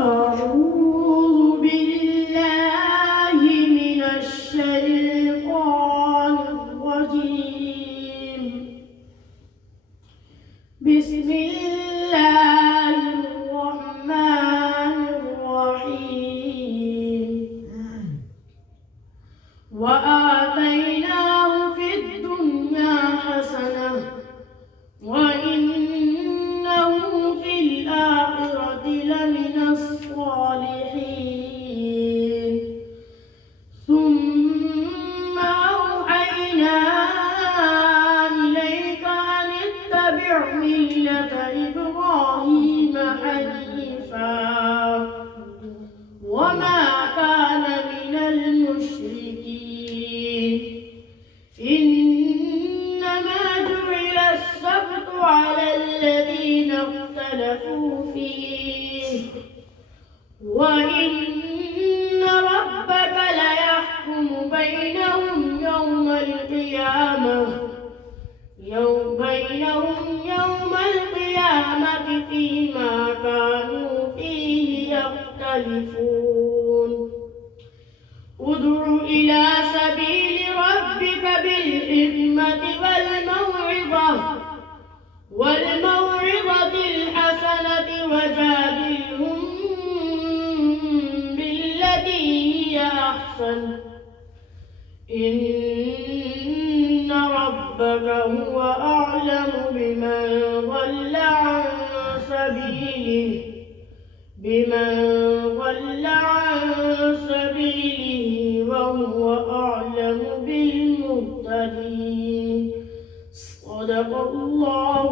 أعوذ بالله من الشيطان الرجيم. بسم الله الرحمن الرحيم. وآتيناه في الدنيا حسنة وإنه في الآخرة لمن الصالحين. ثم أوحينا إليك أن اتبع ملة إبراهيم حنيفا وما كان من المشركين. إنما جعل السبت على الذين اختلفوا فيه وإن ربك ليحكم بينهم يوم القيامة فيما كانوا فيه يختلفون. ادع إلى سبيل ربك بالحكمة والموعظة الحسنة وجادلهم بالتي هي أحسن. إن ربك هو أعلم بمن ضل عن سبيله وهو أعلم بالمهتدين. صدق الله